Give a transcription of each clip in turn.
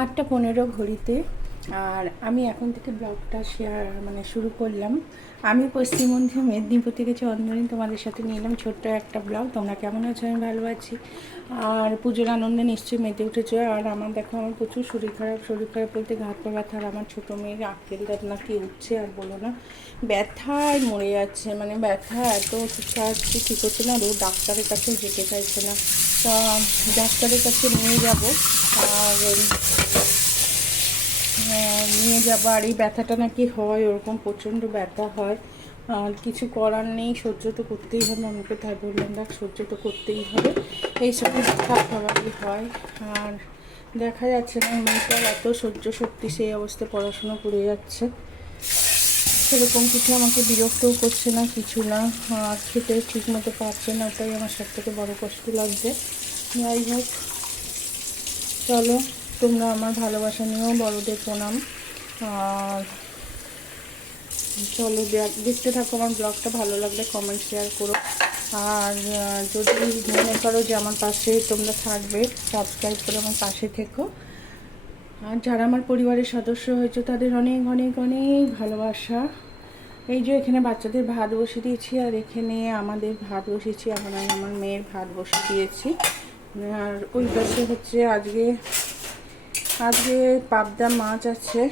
8:15 ঘড়িতে। আর আমি এখন থেকে ব্লগটা শুরু করলাম। আমি পশ্চিম মেদিনীপুর থেকে চন্দনী তোমাদের সাথে নিয়ে এলাম ছোট্ট একটা ব্লগ। তোমরা কেমন আছো? আমি ভালো আছি। আর পুজোর আনন্দে নিশ্চয়ই মেতে উঠেছো। আর আমার দেখো, আমার প্রচুর শরীর খারাপ বলতে ঘাট পা ব্যথা। আর আমার ছোটো মেয়ের আক্কেল দাঁত নাকি উঠছে, আর বলো না, ব্যথায় মরে যাচ্ছে। মানে ব্যথা এত ওষুধ খাওয়াচ্ছি, ঠিক হচ্ছে না। ও ডাক্তারের কাছেও যেতে চাইছে না। তা ডাক্তারের কাছে নিয়ে যাব। আর নিয়ে যাবো। আর এই ব্যথাটা নাকি হয়, ওরকম প্রচণ্ড ব্যথা হয়। আর কিছু করার নেই, সহ্য তো করতেই হবে। আমাকে তাই বললাম, দেখ সহ্য তো করতেই হবে, এইসব ব্যথা খাবারই হয়। আর দেখা যাচ্ছে না মেয়েটার এত সহ্য শক্তি, সেই অবস্থায় পড়াশুনো করে যাচ্ছে। সেরকম কিছু আমাকে বিরক্তও করছে না, কিছু না। আর খেতে ঠিক মতো পারছে না, ওটাই আমার সব থেকে বড়ো কষ্ট লাগছে। যাই হোক, চলো, তোমরা আমার ভালোবাসা নিয়েও বড়দের প্রণাম। আর চলো দেখতে থাকো আমার ব্লগটা। ভালো লাগলে কমেন্ট শেয়ার করো। আর যদি মনে করো যে আমার পাশে তোমরা থাকবে, সাবস্ক্রাইব করে আমার পাশে থেকো। আর যারা আমার পরিবারের সদস্য হয়েছে তাদের অনেক অনেক অনেক ভালোবাসা। এই যে এখানে বাচ্চাদের ভাত বসিয়ে দিয়েছি, আর এখানে আমাদের ভাত বসিয়েছি। আমার মেয়ের ভাত বসিয়ে দিয়েছি। আর ওই পাশে হচ্ছে আজকে পাবদা মাছ আছে।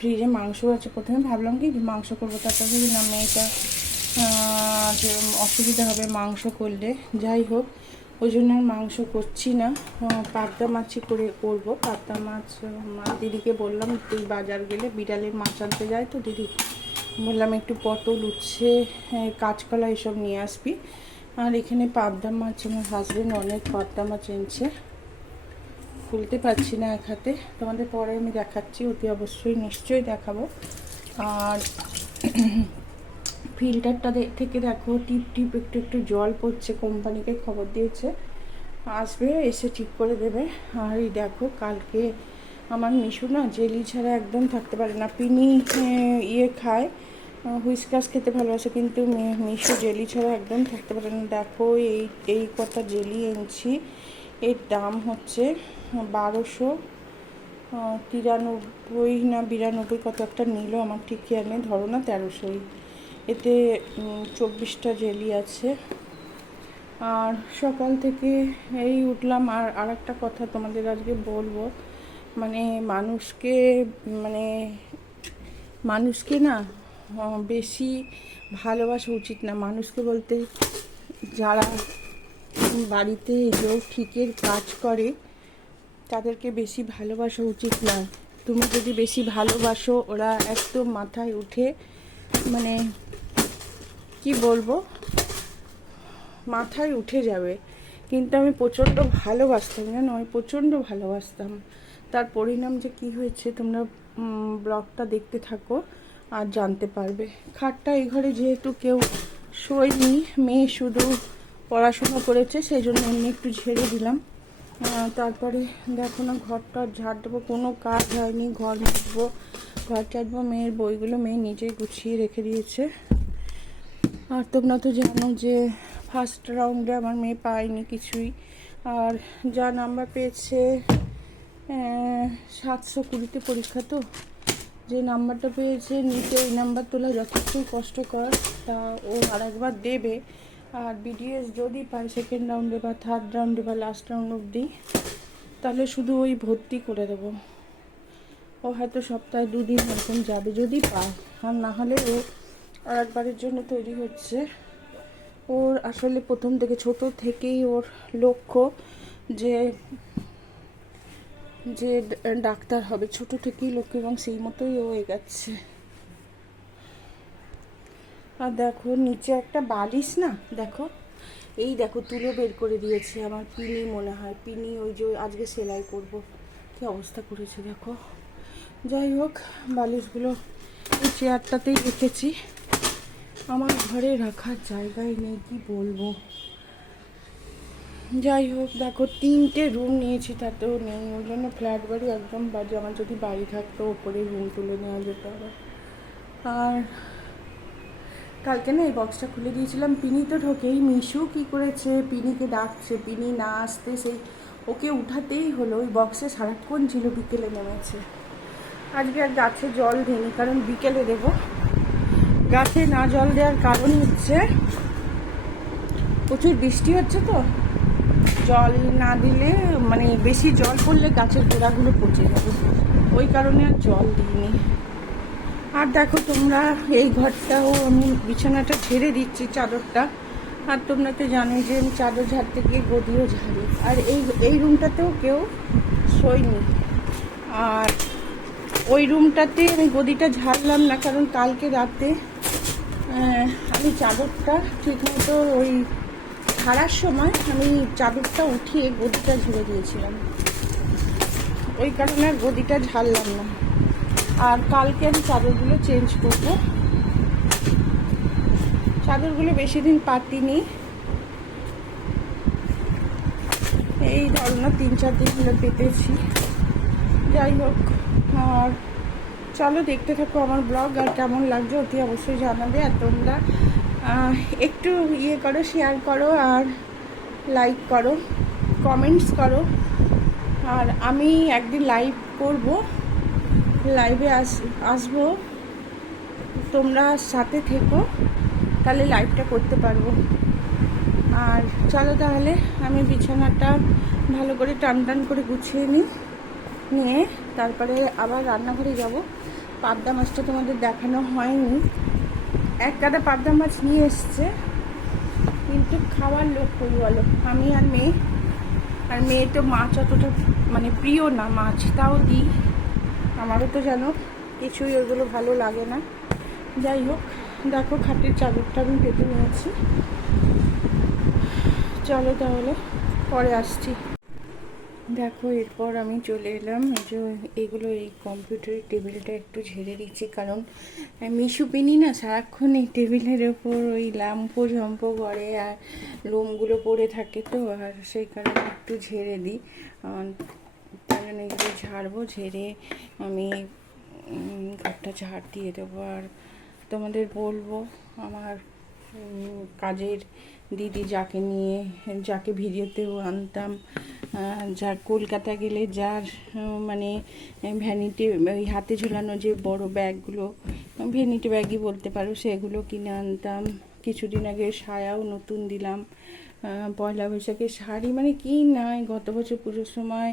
ফ্রিজে মাংস আছে। প্রথমে ভাবলাম কি মাংস করবো, তারপরে না, মেয়েটা অসুবিধা হবে মাংস করলে। যাই হোক, ওই জন্য আর মাংস করছি না, পাবদা মাছই করবো। পাবদা মাছ দিদিকে বললাম, তুই বাজার গেলে বিড়ালের মাছ আনতে যায় তো দিদি, বললাম একটু পটল, উচ্ছে, কাঁচকলা এসব নিয়ে আসবি। আর এখানে পাবদা মাছ, আমার হাজবেন্ড অনেক পাবদা মাছ এনেছে। খুলতে পারছি না এক হাতে, তোমাদের পরে আমি দেখাচ্ছি, অতি অবশ্যই নিশ্চয়ই দেখাবো। আর ফিল্টারটা থেকে দেখো টিপ টিপ একটু একটু জল পড়ছে। কোম্পানিকে খবর দিয়েছে, আসবে, এসে ঠিক করে দেবে। আর এই দেখো, কালকে আমার মিশু না জেলি ছাড়া একদম থাকতে পারে না। পিনি খায়, হুইসকাস খেতে ভালোবাসে, কিন্তু মিশু জেলি ছাড়া একদম থাকতে পারে না। দেখো, এই কটা জেলি এনেছি, এর দাম হচ্ছে 1293 না 92, কত একটা নিল, আমার ঠিক খেয়াল নেই, ধরো না 1300। এতে 24টা জেলি আছে। আর সকাল থেকে এই উঠলাম। আর একটা কথা তোমাদের আজকে বলবো, মানে মানুষকে না বেশি ভালোবাসা উচিত না। মানুষকে বলতে, যারা বাড়িতে যে ঠিকের কাজ করে তাদেরকে বেশি ভালোবাসা উচিত না। তুমি যদি বেশি ভালোবাসো, ওরা একদম মাথায় উঠে, মানে কি বলবো, মাথায় উঠে যাবে। কিন্তু আমি প্রচণ্ড ভালোবাসতাম, জানো, আমি প্রচণ্ড ভালোবাসতাম। তার পরিণাম যে কী হয়েছে, তোমরা ব্লগটা দেখতে থাকো আর জানতে পারবে। খাটটা এই ঘরে যেহেতু কেউ শোয়নি, মেয়ে শুধু পড়াশুনো করেছে, সেই জন্য এমনি একটু ঝেড়ে দিলাম। তারপরে দেখো না, ঘরটা ঝাড় দেবো, কোনো কাজ হয়নি। ঘর মুছবো, ঘর ঝাড়বো। মেয়ের বইগুলো মেয়ে নিজেই গুছিয়ে রেখে দিয়েছে। আর তোমরা তো জানো যে ফার্স্ট রাউন্ডে আমার মেয়ে পায়নি কিছুই। আর যা নাম্বার পেয়েছে, 720-তে পরীক্ষা, তো যে নাম্বারটা পেয়েছে, নিচে এই নাম্বার তোলা যথেষ্টই কষ্টকর। তা ও আর একবার দেবে। আর বিডিএস যদি পায় সেকেন্ড রাউন্ডে বা থার্ড রাউন্ডে বা লাস্ট রাউন্ড অবধি, তাহলে শুধু ওই ভর্তি করে দেবো। ও হয়তো সপ্তাহে 2 দিন এরকম যাবে যদি পায়। আর না হলে ও আর একবারের জন্য তৈরি হচ্ছে। ওর আসলে প্রথম থেকে, ছোট থেকেই ওর লক্ষ্য যে যে ডাক্তার হবে, ছোট থেকেই লক্ষ্য, এবং সেই মতোই ও এগাচ্ছে। আর দেখো নিচে একটা বালিশ, না দেখো, এই দেখো তুলো বের করে দিয়েছে আমার পিনি, মনে হয় পিনি, ওই যে আজকে সেলাই করব, কী অবস্থা করেছে দেখো। যাই হোক, বালিশগুলো এই চেয়ারটাতেই রেখেছি, আমার ঘরে রাখার জায়গায় নেই, কি বলবো। যাই হোক, দেখো 3টে রুম নিয়েছি, তাতেও নেই। ওই জন্য ফ্ল্যাট বাড়ি একদম বাজে। আমার যদি বাড়ি থাকতো ওপরে রুম তুলে নেওয়া যেত। আর কালকে না এই বক্সটা খুলে দিয়েছিলাম, পিনি তো ঢোকেই। মিশু কী করেছে, পিনিকে ডাকছে, পিনি না আসতে সেই ওকে উঠাতেই হলো, ওই বক্সে সারাক্ষণ ছিল, বিকেলে নেমেছে। আজকে আর গাছে জল দিইনি, কারণ বিকেলে দেবো। গাছে না জল দেওয়ার কারণ হচ্ছে প্রচুর বৃষ্টি হচ্ছে তো, জল না দিলে মানে বেশি জল পড়লে গাছের গোড়াগুলো পচে যাবে, ওই কারণে আর জল দিইনি। আর দেখো তোমরা, এই ঘরটাও আমি বিছানাটা ঝেড়ে দিচ্ছি, চাদরটা। আর তোমরা তো জানোই যে আমি চাদর ঝাড়তে গিয়ে গদিও ঝাড়ি। আর এই রুমটাতেও কেউ শোয়নি। আর ওই রুমটাতে আমি গদিটা ঝাড়লাম না, কারণ কালকে রাতে আমি চাদরটা ঠিকমতো ওই ঝাড়ার সময় আমি চাদরটা উঠিয়ে গদিটা ঝেড়ে দিয়েছিলাম, ওই কারণে আর গদিটা ঝাড়লাম না। আর কালকে আমি চাদরগুলো চেঞ্জ করব। চাদরগুলো বেশি দিন পাতিনি, এই ধরো না 3-4 দিন হলো পেতেছি। যাই হোক, আর চলো দেখতে থাকো আমার ব্লগ, আর কেমন লাগছে অতি অবশ্যই জানাবে। আর তোমরা একটু ইয়ে করো, শেয়ার করো, আর লাইক করো, কমেন্টস করো। আর আমি একদিন লাইভ করব, লাইভে আসবো, তোমরা সাথে থেকো, তাহলে লাইভটা করতে পারবো। আর চলো তাহলে আমি বিছানাটা ভালো করে টান করে গুছিয়ে নিয়ে তারপরে আবার রান্নাঘরে যাব। পাবদা মাছটা তোমাদের দেখানো হয়নি, এক গাদা পাবদা মাছ নিয়ে এসছে, কিন্তু খাওয়ার লোক কই বলো, আমি আর মেয়ে। আর মেয়ে তো মাছ অতটা মানে প্রিয় না, মাছ তাও দিই, আমারও তো জানো কিছুই ওইগুলো ভালো লাগে না। যাই হোক, দেখো খাটের চাদরটা আমি পেতে নিয়েছি। চলো তাহলে পরে আসছি। দেখো এরপর আমি চলে এলাম, এই যে এইগুলো, এই কম্পিউটারের টেবিলটা একটু ঝেড়ে দিচ্ছি, কারণ মিশু পিনি না সারাক্ষণ এই টেবিলের ওপর ওই ল্যাম্পো ঝম্পো করে, আর লোমগুলো পড়ে থাকে তো, আর সেই কারণে একটু ঝেড়ে দিই। কারণ এইগুলো ঝাড়বো, ঝেড়ে আমি ঘরটা ঝাড় দিয়ে দেবো। আর তোমাদের বলবো, আমার কাজের দিদি যাকে ভিডিওতেও আনতাম, যা কলকাতা গেলে যার মানে ভ্যানিটি, ওই হাতে ঝুলানো যে বড় ব্যাগগুলো, ভ্যানিটি ব্যাগই বলতে পারো, সেগুলো কিনে আনতাম। কিছুদিন আগে সায়াও নতুন দিলাম, পয়লা বৈশাখে শাড়ি, মানে কি নয়, গত বছর পুজোর সময়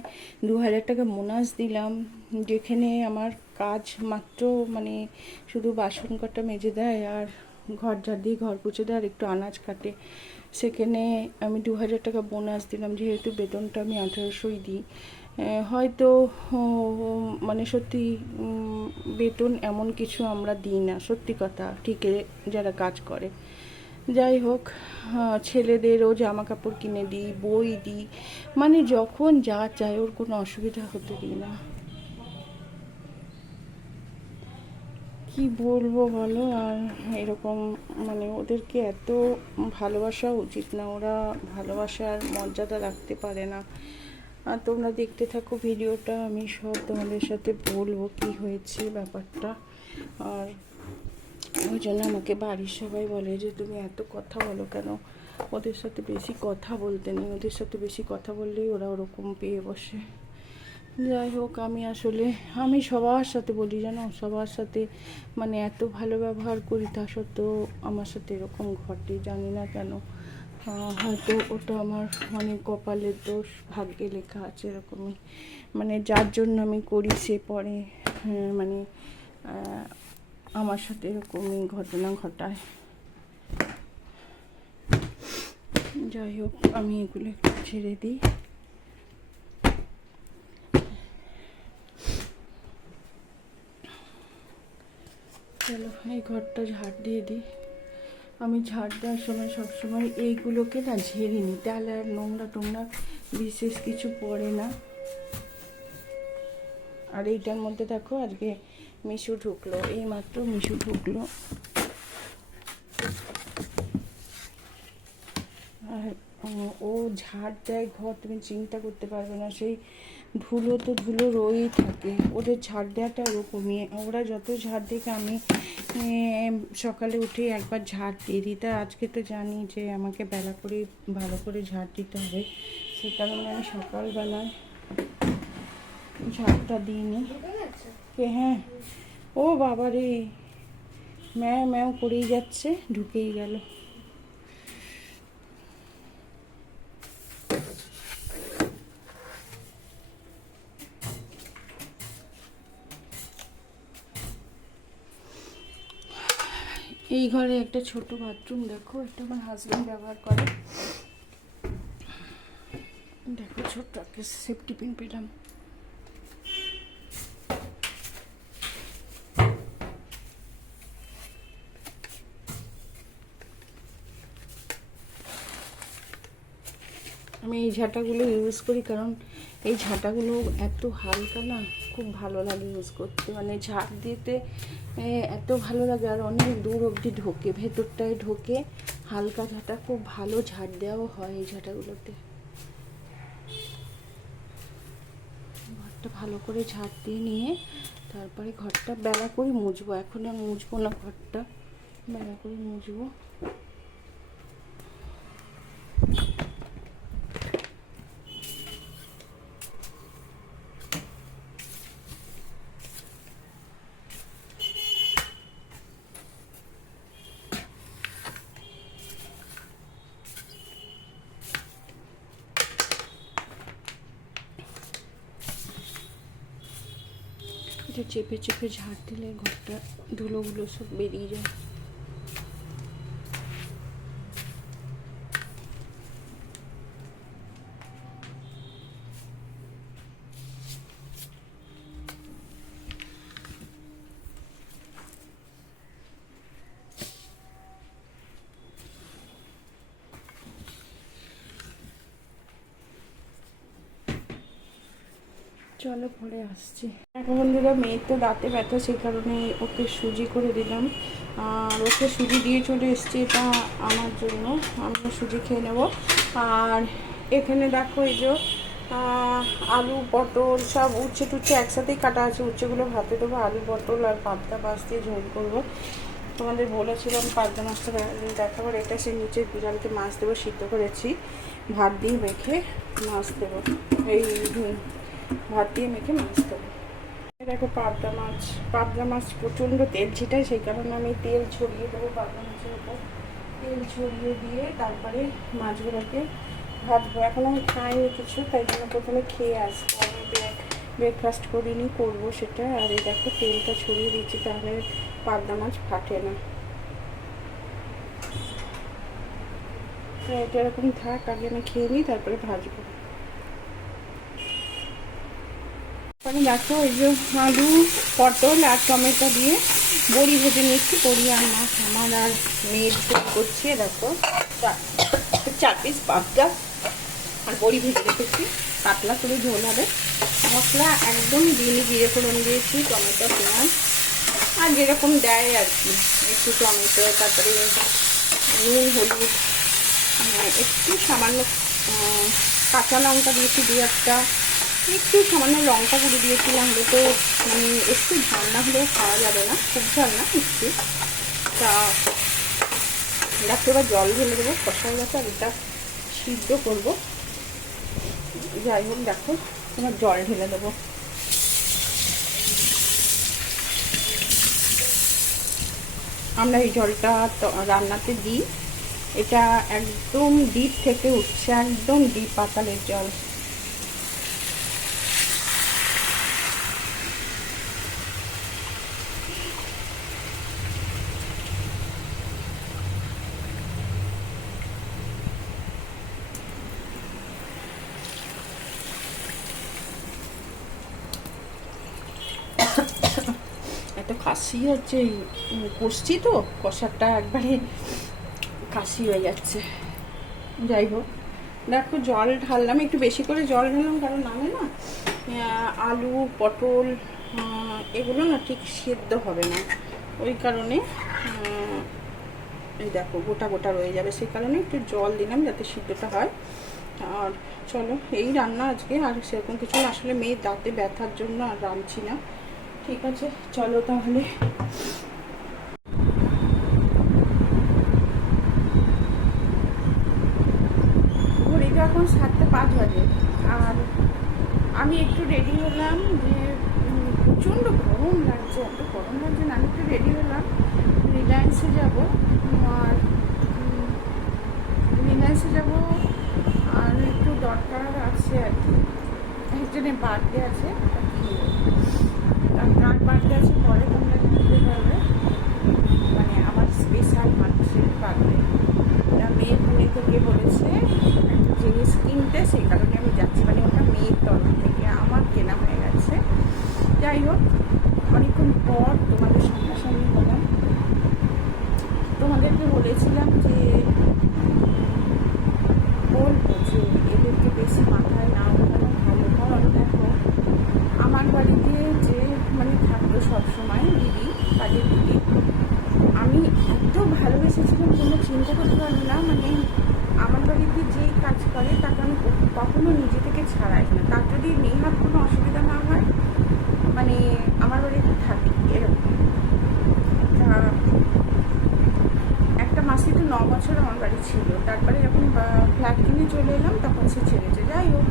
2000 টাকা বোনাস দিলাম, যেখানে আমার কাজ মাত্র মানে শুধু বাসন কটা মেজে দেয়, আর ঘর ঝাড় দিয়ে ঘর পুছে দেয়, আর একটু আনাজ কাটে, সেখানে আমি 2000 টাকা বোনাস দিলাম, যেহেতু বেতনটা আমি 1800ই দিই। হয়তো মানে সত্যি বেতন এমন কিছু আমরা দিই না, সত্যি কথা, ঠিকই যারা কাজ করে। যাই হোক, ছেলেদেরও জামা কাপড় কিনে দিই, বই দিই, মানে যখন যা চাই, ওর কোনো অসুবিধা হতে দিই না। কি বলবো বলো, আর এরকম মানে ওদেরকে এত ভালোবাসা উচিত না, ওরা ভালোবাসার মর্যাদা রাখতে পারে না। আর তোমরা দেখতে থাকো ভিডিওটা, আমি সব তোমাদের সাথে বলবো কি হয়েছে ব্যাপারটা। আর ওই জন্য আমাকে বাড়ির সবাই বলে যে তুমি এত কথা বলো কেন, ওদের সাথে বেশি কথা বলতে নেই, ওদের সাথে বেশি কথা বললেই ওরা ওরকম পেয়ে বসে। যাই হোক, আমি সবার সাথে বলি, জানো, সবার সাথে মানে এত ভালো ব্যবহার করি, তা সত্ত্বেও আমার সাথে এরকম ঘটে, জানি না কেন। হয়তো ওটা আমার মানে কপালের দোষ, ভাগ্যে লেখা আছে এরকমই, মানে যার জন্য আমি করি সে পরে মানে আমার সাথে এরকমই ঘটনা ঘটায়। যাই হোক, আমি এগুলো একটু ছেড়ে দিই। চলো এই ঘরটা ঝাড় দিয়ে দিই। আমি ঝাড় দেওয়ার সময় সবসময় এইগুলোকে না ঝেড়ে নিই, তাহলে আর নোংরা টোংরা বিশেষ কিছু পড়ে না। আর এইটার মধ্যে দেখো আজকে মিশু ঢুকলো, এইমাত্র মিশু ঢুকলো। আর ও ঝাড় দেয় ঘর, তুমি চিন্তা করতে পারবে না, সেই ধুলো তো ধুলো রয়েই থাকে, ওদের ঝাড় দেওয়াটা ওরকমই, ওরা যত ঝাড় দেখে আমি সকালে উঠে একবার ঝাড় দিয়ে দিই। তা আজকে তো জানি যে আমাকে বেলা করে ভালো করে ঝাড় দিতে হবে, সেই কারণে আমি সকালবেলায় ঝাড়টা দিইনি। হ্যাঁ, ও বাবা রে, ম্যাও ম্যাও করেই যাচ্ছে, ঢুকেই গেল। এই ঘরে একটা ছোট বাথরুম দেখো, এটা আমার হাজবেন্ড ব্যবহার করে। দেখো ছোট্ট একটা সেফটি পিন পেলাম। আমি এই ঝাঁটাগুলো ইউজ করি কারণ এই ঝাঁটাগুলো এত হালকা না, খুব ভালো লাগে ইউজ করতে। মানে ঝাঁট দিতে এত ভালো লাগে, আর অনেক দূর অবধি ঢোকে, ভেতরটায় ঢোকে। হালকা ঝাঁটা, খুব ভালো ঝাঁট দেওয়াও হয় এই ঝাঁটাগুলোতে। ঘরটা ভালো করে ঝাঁট দিয়ে নিয়ে তারপরে ঘরটা বেলা করে মুছবো। এখন আর মুছবো না, ঘরটা বেলা করে মুছবো। এটা চেপে চেপে ঝাড় দিলে ঘরটা ধুলোগুলো সব বেরিয়ে যায়। চলো পরে আসছি। এখন বন্ধুরা, মেয়ের তো দাঁতে ব্যথা, সেই কারণে ওকে সুজি করে দিলাম। আর ওকে সুজি দিয়ে চলে এসছি, এটা আমার জন্য, আমিও সুজি খেয়ে নেব। আর এখানে দেখো এই যে আলু পটল সব উচ্ছে টুচ্ছে একসাথেই কাটা আছে। উচ্ছেগুলো ভাতে দেবো, আলু পটল আর পাবদা মাছ দিয়ে ঝোল করবো। তোমাদের বলেছিলাম পাবদা মাছটা দেখাবার, এটা সে নিচে বিড়ালকে মাছ দেবো, সিদ্ধ করেছি, ভাত দিয়ে মেখে মাছ দেবো। এই ভাত দিয়ে মেখে মাছ দেবো। দেখো পাবদা মাছ প্রচণ্ড তেল ছিটায়, সেই কারণে আমি তেল ছড়িয়ে দেবো পাবদা মাছের উপর। তেল ছড়িয়ে দিয়ে তারপরে মাছগুলোকে ভাজবো। এখন আমি খাইনি কিছু, তাই জন্য প্রথমে খেয়ে আসবো। আমি ব্রেকফাস্ট করিনি, করবো সেটা। আর এই দেখো তেলটা ছড়িয়ে দিচ্ছি, তাহলে পাবদা মাছ ফাটে না। এটা এরকম থাক, আগে আমি খেয়ে নিই, তারপরে ভাজবো। তারপরে দেখো এই যে আলু পটল আর টমেটো দিয়ে বড়ি ভেজে নিচ্ছি। বড়ি আর মাছ আমার আর মেয়ের ঝোল করছি। দেখো 4 পিস পাবদা আর বড়ি ভেজে রেখেছি, পাতলা করে ঝোল হবে। মশলা একদম দিনে জিরে ফোড়ন দিয়েছি, টমেটো পেঁয়াজ আর যেরকম দেয় আর কি, একটু টমেটো, তারপরে নুন হলুদ, একটু সামান্য কাঁচা লঙ্কা দিয়েছি 2-1টা, একটু সামান্য লঙ্কা গুঁড়ো দিয়েছিলাম। হলে তো মানে একটু ঝাল না হলেও খাওয়া যাবে না, খুব ঝাল না, একটু। তা দেখো এবার জল ঢেলে দেবো, কষা গেছে, আর এটা সিদ্ধ করবো। যাই হোক, দেখো এবার জল ঢেলে দেবো। আমরা এই জলটা রান্নাতে দিই, এটা একদম ডিপ থেকে উঠছে, একদম ডিপ পাতালের জল। এত কাশি হচ্ছে, কষছি তো, কষাটা একবারে কাশি হয়ে যাচ্ছে। যাই হোক, দেখো জল ঢাললাম, একটু বেশি করে জল ঢাললাম, কারণ আমি না আলু পটল এগুলো না ঠিক সেদ্ধ হবে না, ওই কারণে এই দেখো গোটা গোটা রয়ে যাবে, সেই কারণে একটু জল দিলাম যাতে সিদ্ধটা হয়। আর চলো, এই রান্না আজকে, আর সেরকম কিছু আসলে মেয়ের দাঁতে ব্যথার জন্য আর রাঁধছি না। ঠিক আছে, চলো তাহলে। ঘড়িটা এখন 7টা 5 বাজে। আর আমি একটু রেডি হলাম যে প্রচণ্ড গরম লাগছে, এত গরম লাগছে না, আমি একটু রেডি হলাম, রিলায়েন্সে যাবো। আর রিলায়েন্সে যাবো, আর একটু দরকার আছে আর কি, একজনের বার্থডে আছে। কার বার্থডে আছে পরে তোমরা জানতে পারবে, মানে আমার স্পেশাল মানুষের বার্থডে। মেয়ের মনে থেকে বলেছে একটা জিনিস কিনতে, সেই কারণে আমি যাচ্ছি, মানে ওটা মেয়ের তরফ থেকে আমার কেনা হয়ে গেছে। যাই হোক, অনেকক্ষণ পর তোমাদের সামনাসামনি হলাম। তোমাদেরকে বলেছিলাম যে বলবো যে এদেরকে বেশি মাথায় না ওঠানো ভালো, কারণ দেখো আমার বাড়িতে যে মানে থাকতো সবসময় দিদি, কাজের দিদি, আমি এত ভালোবেসেছিলাম কোনো চিন্তা করতে পারবো না। মানে আমার বাড়িতে যেই কাজ করে তাকে আমি কখনো নিজে থেকে ছাড়াই না, তার যদি নেহাত কোনো অসুবিধা না হয় মানে আমার বাড়িতে থাকি এরকম। একটা মাসি তো 9 বছর আমার বাড়ি ছিল, তারপরে যখন ফ্ল্যাট কিনে চলে এলাম তখন সে ছেড়েছে। যাই হোক,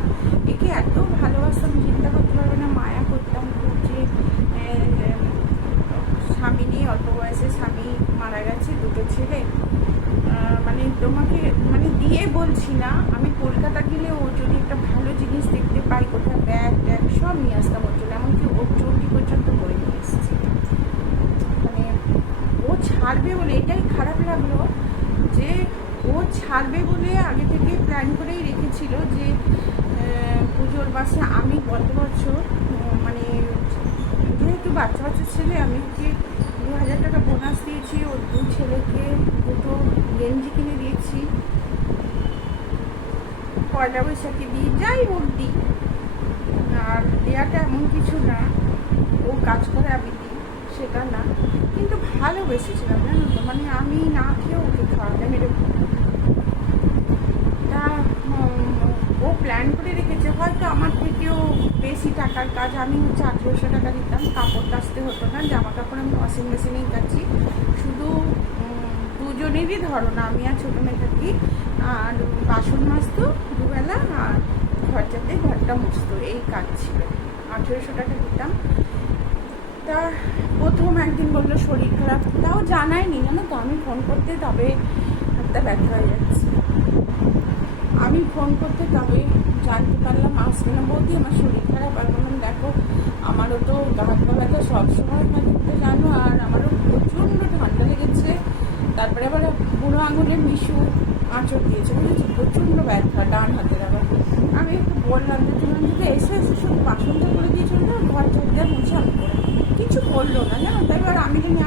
একে এত ভালোবাসতাম, চিন্তা করতে পারবে না, মায়া করতাম খুব, যে স্বামী নিয়ে অল্প বয়সে স্বামী মারা গেছে, দুটো ছেলে। মানে তোমাকে মানে দিয়ে বলছি না, আমি কলকাতা গেলে ও যদি একটা ভালো জিনিস দেখতে পাই, কোথাও ব্যাগ ট্যাগ সব নিয়ে আসতাম ওর জন্য, এমনকি ওর চটি পর্যন্ত বই নিয়ে এসেছি। মানে ও ছাড়বে বলে, এটাই খারাপ লাগলো যে ও ছাড়বে বলে আগে থেকে প্ল্যান করেই রেখেছিল যে পুজোর মাসে আমি গত বছর মানে যেহেতু বাচ্চা বাচ্চা ছেলে, আমি ওকে 2000 টাকা বোনাস দিয়েছি, ওর 2 ছেলেকে 2টো গেঞ্জি কিনে দিয়েছি, পয়লা বৈশাখে দিই, যাই হোক দিই। আর দেওয়াটা এমন কিছু না ও কাজ করে আমি দিই, সেটা না, কিন্তু ভালোবেসেছিলাম জানো তো, মানে আমি না খেয়েও ওকে খাওয়াতাম এরকম। তা ও প্ল্যান করে রেখেছে, হয়তো আমার থেকেও বেশি টাকার কাজ। আমি হচ্ছে 1800 টাকা দিতাম, কাপড় কাচতে হতো না, জামা কাপড় আমি ওয়াশিং মেশিনেই কাচি, শুধু দুজনেরই ধরো না, আমি আর ছোটো মেয়ে থাকি, আর বাসন মাজতো দুবেলা, আর ঘরটা মুছতো, এই কাজ ছিল। 1800 টাকা দিতাম। তা প্রথম একদিন বললো শরীর খারাপ, তাও জানায়নি জানো তো, আমি ফোন করতে তবে হাতটা ব্যথা হয়ে যাচ্ছে, আমি ফোন করতে তবে জানতে পারলাম আসবে না বৌদি, আমার শরীর খারাপ। আর বললাম দেখো আমারও তো হাত পা ব্যথা সবসময় থাকে তো জানো, আর আমারও প্রচণ্ড ঠান্ডা লেগেছে, তারপরে আবার বুড়ো আঙুলের মিশু আঁচড় দিয়েছে, বুঝেছি, প্রচণ্ড ব্যথা ডান হাতের। আবার আমি একটু বললাম যে তুমি যদি এসে শুধু বাসনটা করে দিয়েছিল না, ঘর ঝাড় দেওয়া মুছে আমি করে, কিছু করলো না জানো। তাই এবার আমি জানি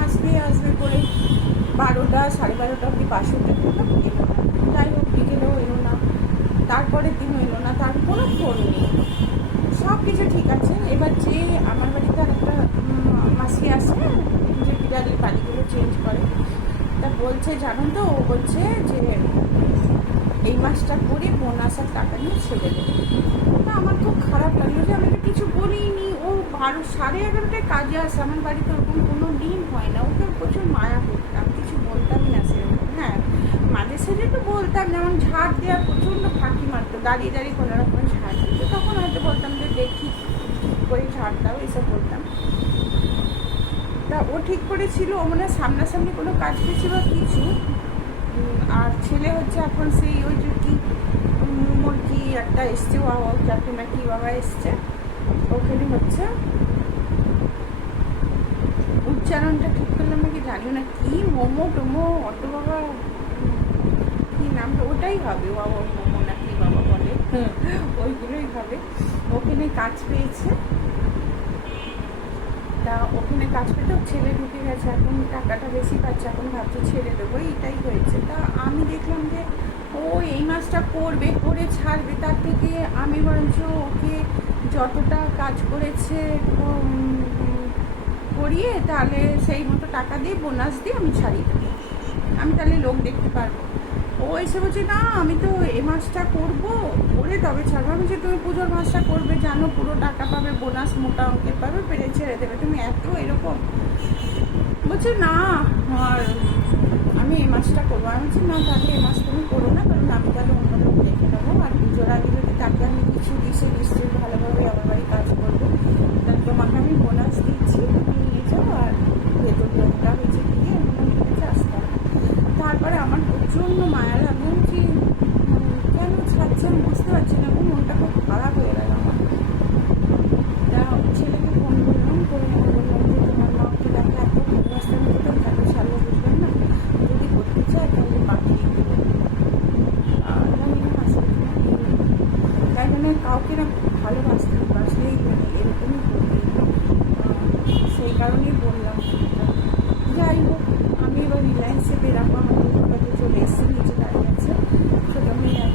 আসবে করে 12টা 12:30 অবধি বাসনটা করলাম, এলো না। যাই হোক বিকেলেও এলো না, তারপরের দিনও এলো না, তার কোনো ফোন নেই, সব কিছু ঠিক আছে। এবার যে আমার বাড়িতে আর একটা মাসি আসে যে বিড়ালের বাড়িগুলো চেঞ্জ করে, তা বলছে জানো তো, ও বলছে যে এই মাসটা করে বোনাস আর টাকা নিয়ে ছেড়ে দেবে। তা আমার খুব খারাপ লাগলো যে আমি তো কিছু বলিনি, ও 11:30টায় কাজে আসে, আমার বাড়িতে ওরকম কোনো দিন হয় না, ওকে প্রচুর মায়া করতাম, কিছু বলতামই না সেরকম। হ্যাঁ মাঝে সাঝে তো বলতাম, যেমন ঝাড় দেওয়ার প্রচণ্ড ফাঁকি মারতো, দাঁড়িয়ে দাঁড়িয়ে কোনো রকম ঝাড় দিত, তখন হয়তো বলতাম যে দেখি করে ঝাড় দাও, এসব বলতাম। তা ও ঠিক করেছিল, ও মনে হয় সামনাসামনি কোনো কাজ পেয়েছে বা কিছু। আর ছেলে হচ্ছে এখন সেই ওই যে কি মুরগি একটা এসছে, বাবা কাকিমা কি বাবা এসছে, ওখানে হচ্ছে উচ্চারণটা ঠিক করলাম নাকি জানি না, কি মোমো টোমো অত বাবা কি নামটা, ওটাই হবে বাবা, মোমো না কি বাবা বলে, ওইগুলোই হবে। ওখানে কাজ পেয়েছে, তা ওখানে কাজ পেতে ছেলে ঢুকে গেছে, এখন টাকাটা বেশি পাচ্ছে, এখন ভাবছে ছেড়ে দেবো, এইটাই হয়েছে। তা আমি দেখলাম যে ও এই মাসটা করবে, করে ছাড়বে, তার থেকে আমি বরঞ্চ ওকে যতটা কাজ করেছে করিয়ে তাহলে সেই মতো টাকা দিয়ে বোনাস দিয়ে আমি ছাড়িয়ে দেবো, আমি তাহলে লোক দেখতে পারবো। ও এসে বলছে না আমি তো এ মাসটা করবো, করে তবে ছাড়বো। আমি যে তুমি পুজোর মাসটা করবে, জানো পুরো টাকা পাবে, বোনাস মোটা অঙ্কের পাবে, পেরে ছেড়ে দেবে, তুমি এত এরকম বলছে না। আর আমি এই মাসটা করবো, আমি বলছি না তাহলে এ মাস তুমি করো না, কারণ আমি তাহলে অন্য লোক দেখে নেবো, আর পুজোর আগে যদি তারপরে আমার প্রচণ্ড মায়া লাগলো যে কেন ছাড়ছে আমি বুঝতে পারছি না, আমার মনটা খুব খারাপ হয়ে গেল আমার। তা ছেলেকে ফোন করলাম, করে বললাম যে তোমার মা তো দেখো এত ভালোবাসতাম করতাম, কেন ছাড়বো বুঝলাম না, যদি করতে চায় তাহলে পাঠিয়ে দেবো। আমি আসলে তাই মানে কাউকে না বাসলেই মানে এরকমই করবে, সেই কারণেই বললাম। যাই হোক, আমি এবার রিলায়েন্সে বেরাবো, আমাদের চলে এসেছি, নিচে দাঁড়িয়ে আছে ছোটো মেয়ে